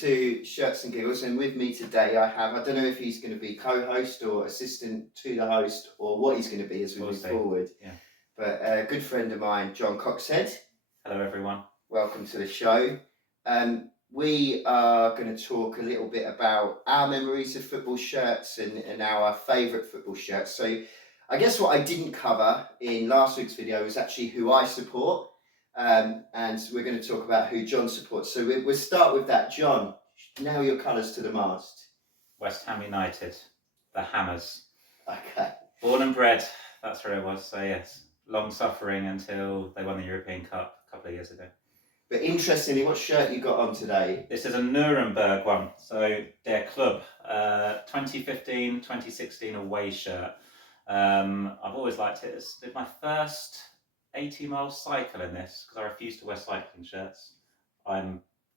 to Shirts and Giggles, and with me today I don't know if he's going to be co-host or assistant to the host or what he's going to be as we move forward. Yeah. But a good friend of mine, Jon Coxhead. Hello everyone. Welcome to the show. We are going to talk a little bit about our memories of football shirts and our favourite football shirts. So I guess what I didn't cover in last week's video was actually who I support. And we're going to talk about who Jon supports. So we'll start with that. Jon, nail your colours to the mast. West Ham United, the Hammers. Okay. Born and bred, that's where it was. So yes, long suffering until they won the European Cup a couple of years ago. But interestingly, what shirt you got on today? This is a Nuremberg one. So their club, 2015-2016 away shirt. I've always liked it. It's my first 80-mile cycle in this because I refuse to wear cycling shirts. I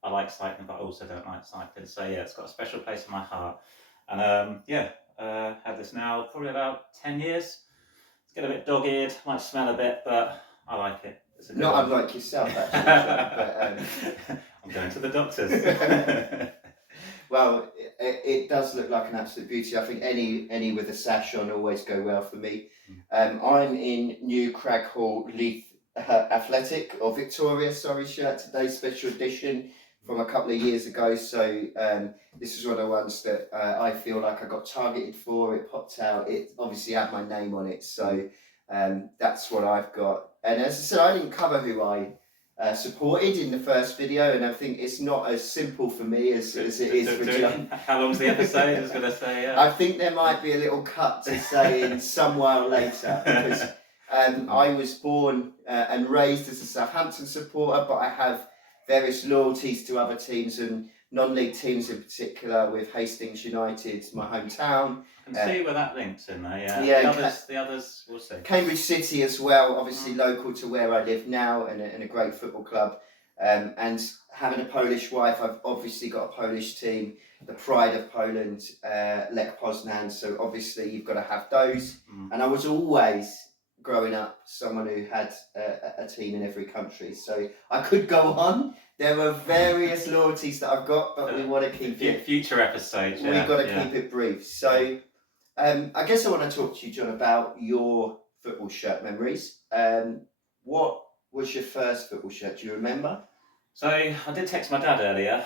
like cycling, but I also don't like cycling. So yeah, it's got a special place in my heart. And had this now probably about 10 years. It's getting a bit dog-eared, might smell a bit, but I like it. It's not unlike yourself, actually. But, I'm going to the doctors. Well, it does look like an absolute beauty. I think any with a sash on always go well for me. I'm in Newcraighall Leith Athletic or Victoria, shirt today, special edition from a couple of years ago. So this is one of the ones that I feel like I got targeted for. It popped out. It obviously had my name on it. So that's what I've got. And as I said, I didn't cover who I supported in the first video, and I think it's not as simple for me as it is for Jon. How long's the episode? I was going to say, yeah. I think there might be a little cut to say in somewhere later, because I was born and raised as a Southampton supporter, but I have various loyalties to other teams and non-league teams in particular, with Hastings United, my hometown. I can see where that links in there, yeah. The others, we'll see. Cambridge City as well, obviously local to where I live now, and a great football club. And having a Polish wife, I've obviously got a Polish team, the pride of Poland, Lech Poznan, so obviously you've got to have those. And I was always, growing up, someone who had a team in every country, so I could go on. There are various loyalties that I've got, but we want to keep it... Future episodes, yeah. We've got to keep it brief. So I guess I want to talk to you, Jon, about your football shirt memories. What was your first football shirt? Do you remember? So I did text my dad earlier.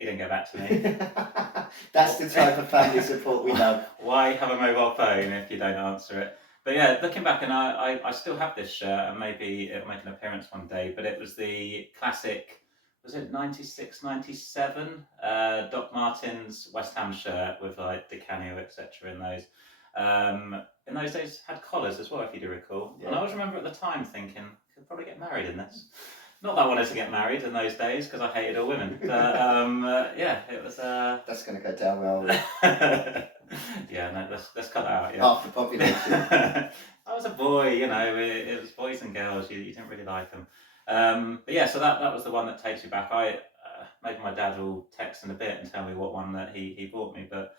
He didn't get back to me. That's the type of family support we love. Why have a mobile phone if you don't answer it? But yeah, looking back, and I still have this shirt, and maybe it'll make an appearance one day, but it was the classic, was it 96, 97? Doc Martens West Ham shirt with like Di Canio, etc. in those. In those days, had collars as well, if you do recall. Yeah. And I always remember at the time thinking, I could probably get married in this. Not that I wanted to get married in those days, because I hated all women. But yeah, it was... That's going to go down well. Yeah, no, let's cut that out. Yeah. Half the population. I was a boy, you know. It was boys and girls. You didn't really like them. But yeah, so that was the one that takes you back. Maybe my dad will text in a bit and tell me what one that he bought me. But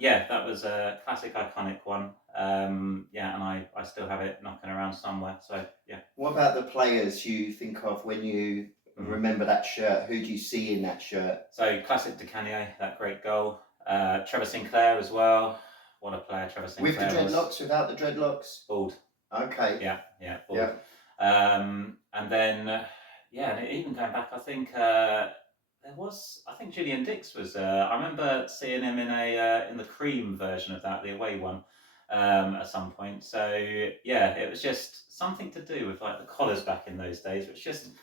yeah, that was a classic, iconic one. Yeah, and I still have it knocking around somewhere. So yeah. What about the players you think of when you remember that shirt? Who do you see in that shirt? So classic Di Canio, that great goal. Trevor Sinclair as well. What a player Trevor Sinclair was. With the dreadlocks, without the dreadlocks? Bald. Okay. Yeah, bald. Yeah. And then, and even going back, I think I think Julian Dix was. I remember seeing him in the cream version of that, the away one, at some point. So yeah, it was just something to do with like the collars back in those days, which was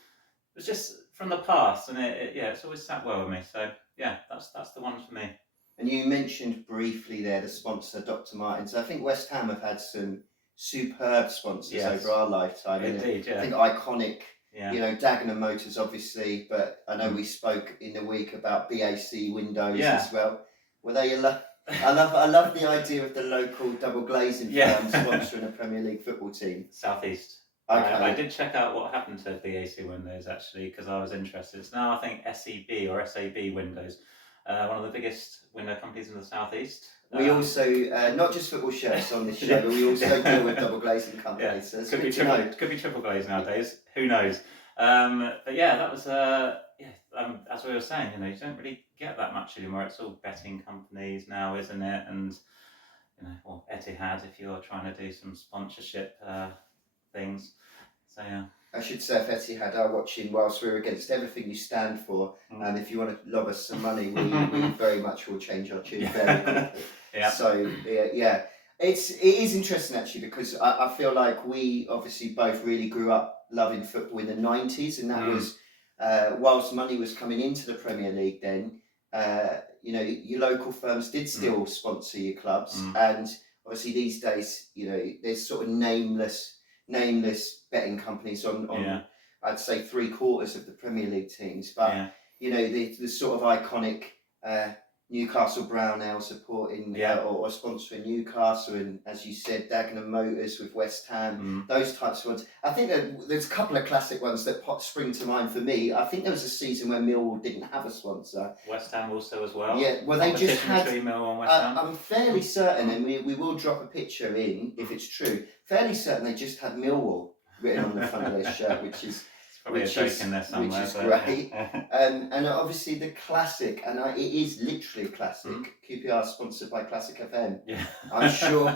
just from the past, and it's always sat well with me. So yeah, that's the one for me. And you mentioned briefly there the sponsor, Dr. Martens. I think West Ham have had some superb sponsors over our lifetime. Indeed, yeah. I think iconic, yeah. You know, Dagenham Motors, obviously, but I know we spoke in the week about BAC windows as well. Were they I love the idea of the local double glazing firm sponsoring a Premier League football team. Southeast. Okay. I did check out what happened to BAC windows actually, because I was interested. It's now I think SEB or SAB windows. One of the biggest window companies in the southeast. We also, not just football shirts on this show, but we also deal with double glazing companies. Yeah. Could be triple glaze nowadays. Who knows? But yeah, that was as we were saying, you don't really get that much anymore. It's all betting companies now, isn't it? And or Etihad if you're trying to do some sponsorship things. So yeah. I should say, if Etihad are watching, whilst we're against everything you stand for, and if you want to lob us some money, we very much will change our tune very quickly. Yeah. So yeah. It is interesting actually, because I feel like we obviously both really grew up loving football in the 90s, and that was whilst money was coming into the Premier League then, your local firms did still sponsor your clubs, and obviously these days, there's sort of nameless betting companies on I'd say 3/4 of the Premier League teams, but the sort of iconic Newcastle Brown Ale supporting or sponsoring Newcastle, and as you said, Dagenham Motors with West Ham, those types of ones. I think that there's a couple of classic ones that spring to mind for me. I think there was a season where Millwall didn't have a sponsor. West Ham also as well. Yeah, well they just had. Millwall and West Ham. I'm fairly certain, and we will drop a picture in if it's true. Fairly certain they just had Millwall written on the front of their shirt, which is. Probably a joke in there somewhere. Which is great. And obviously the classic, and it is literally a classic, QPR sponsored by Classic FM. Yeah. I'm sure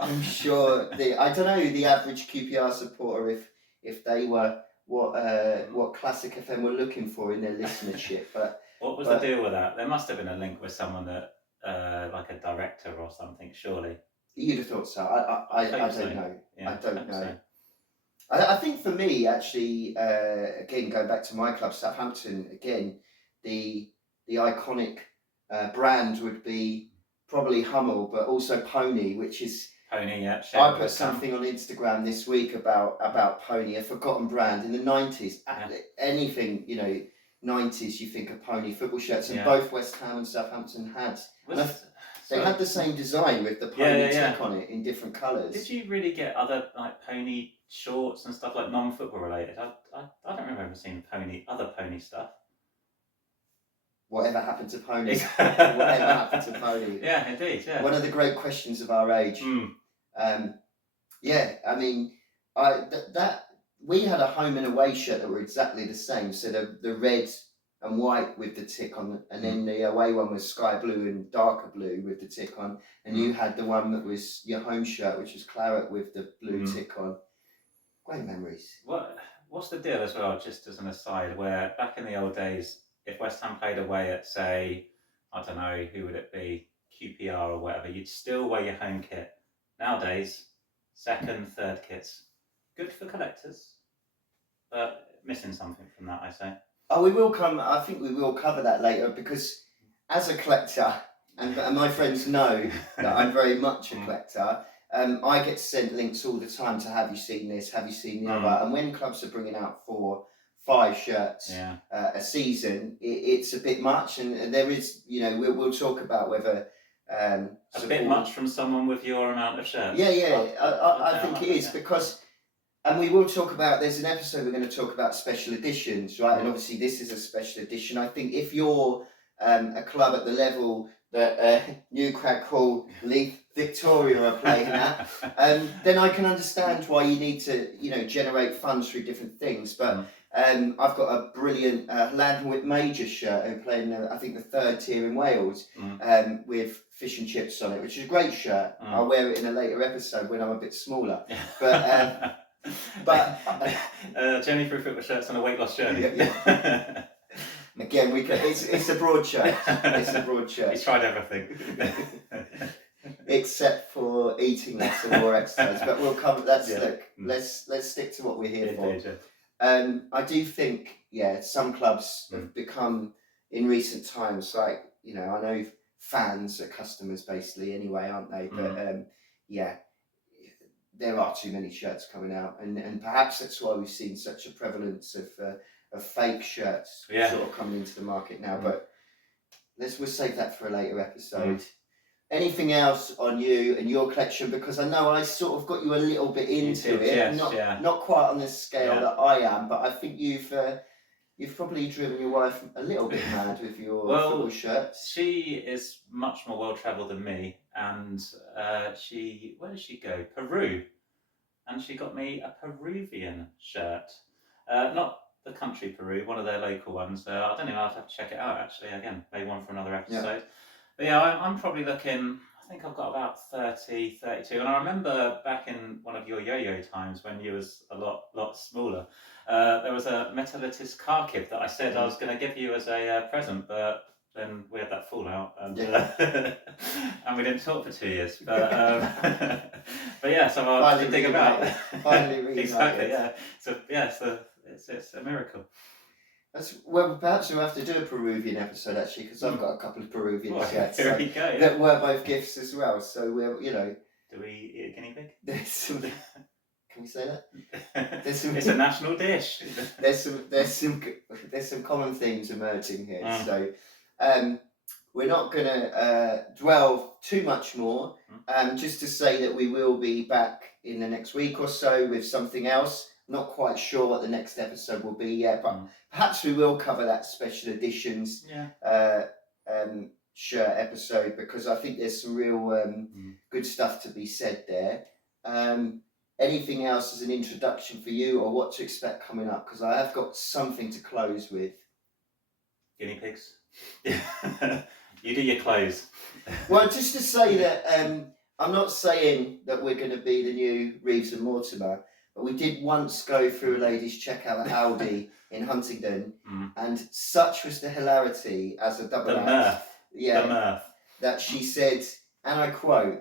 I don't know the average QPR supporter if they were what Classic FM were looking for in their listenership. But what was the deal with that? There must have been a link with someone that like a director or something, surely. You'd have thought so. I don't know. Yeah, I don't know. So. I think for me, actually, again, going back to my club, Southampton, again, the iconic brand would be probably Hummel, but also Pony, which is... Pony, yeah. I put something on Instagram this week about Pony, a forgotten brand. In the 90s, anything, 90s, you think of Pony football shirts, and both West Ham and Southampton had. They had the same design with the Pony tick on it in different colours. Did you really get other Pony shorts and stuff like non-football related? I don't remember seeing other Pony stuff. Whatever happened to Pony? Whatever happened to Pony? Yeah, indeed. Yeah. One of the great questions of our age. I mean, we had a home and away shirt that were exactly the same. So the red and white with the tick on, and then the away one was sky blue and darker blue with the tick on, and you had the one that was your home shirt, which was claret with the blue tick on. Great memories. What's the deal as well, just as an aside, where back in the old days, if West Ham played away at, say, I don't know, who would it be, QPR or whatever, you'd still wear your home kit. Nowadays, second, third kits. Good for collectors, but missing something from that, I say. Oh, we will come. I think we will cover that later, because as a collector, and my friends know that I'm very much a collector, I get sent links all the time to have you seen this, have you seen the other, and when clubs are bringing out 4, 5 shirts a season, it's a bit much, and there is, we'll talk about whether a bit much from someone with your amount of shirts. I think it is, because. And we will talk about, there's an episode we're going to talk about special editions, right? And obviously this is a special edition. I think if you're a club at the level that Newcraighall, Leith, Victoria are playing at, then I can understand why you need to, generate funds through different things. But I've got a brilliant Landwick Major shirt who play in, I think, the 3rd tier in Wales with fish and chips on it, which is a great shirt. I'll wear it in a later episode when I'm a bit smaller. But journey through football shirts and a weight loss journey. Again, it's a broad shirt. It's a broad shirt. He's tried everything, except for eating less and more exercise. But we'll cover that. Look, let's stick to what we're here for. I do think, some clubs have become in recent times, like I know fans are customers basically anyway, aren't they? But there are too many shirts coming out, and perhaps that's why we've seen such a prevalence of fake shirts sort of coming into the market now. But we'll save that for a later episode. Anything else on you and your collection? Because I know I sort of got you a little bit into it, not quite on the scale that I am, but I think you've probably driven your wife a little bit mad with your football shirts. She is much more well-travelled than me, and where did she go? Peru. And she got me a Peruvian shirt. Not the country Peru, one of their local ones. I don't know. I'll have to check it out actually. Again, maybe one for another episode. But yeah, I'm probably looking. I think I've got about 30, 32. And I remember back in one of your yo-yo times when you was a lot smaller, there was a Metallitis car kit that I said I was going to give you as a present, but then we had that fallout, and and we didn't talk for 2 years. But but yeah, so I'll have to dig about it. Finally, exactly. Yeah. So yeah, it's a miracle. Well, perhaps we'll have to do a Peruvian episode actually, because I've got a couple of Peruvian shirts There we go. that were both gifts as well. So we're, Do we eat a guinea pig? There's some. Can we say that? It's a national dish. there's some common themes emerging here. So we're not going to dwell too much more. Just to say that we will be back in the next week or so with something else. Not quite sure what the next episode will be yet, but perhaps we will cover that special editions shirt episode, because I think there's some real good stuff to be said there. Anything else as an introduction for you, or what to expect coming up? Because I have got something to close with. Guinea pigs. You do your clothes. Well, just to say that I'm not saying that we're going to be the new Reeves and Mortimer, but we did once go through a ladies' checkout at Aldi in Huntingdon, and such was the hilarity as a double act. The mirth. That she said, and I quote,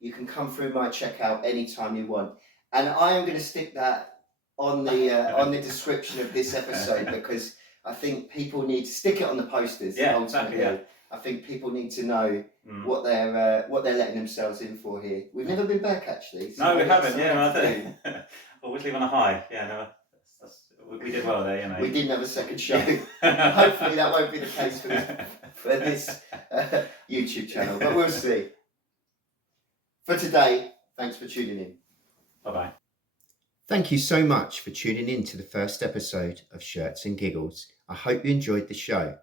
"You can come through my checkout anytime you want." And I am going to stick that on the description of this episode, because I think people need to stick it on the posters. Yeah, exactly. Yeah. I think people need to know what they're letting themselves in for here. We've never been back actually. So no, we haven't. Yeah, I think. Always leave on a high. Yeah, never. We did well there, you know. We didn't have a second show. Hopefully that won't be the case for this YouTube channel, but we'll see. For today, thanks for tuning in. Bye-bye. Thank you so much for tuning in to the first episode of Shirts and Giggles. I hope you enjoyed the show.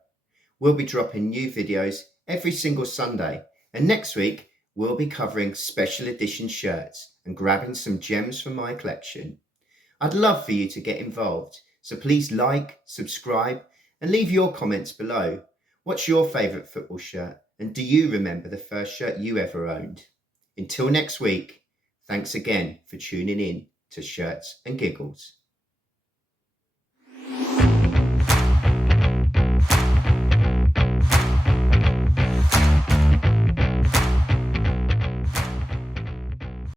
We'll be dropping new videos every single Sunday, and next week we'll be covering special edition shirts and grabbing some gems from my collection. I'd love for you to get involved, so please like, subscribe, and leave your comments below. What's your favourite football shirt, and do you remember the first shirt you ever owned? Until next week, thanks again for tuning in to Shirts and Giggles.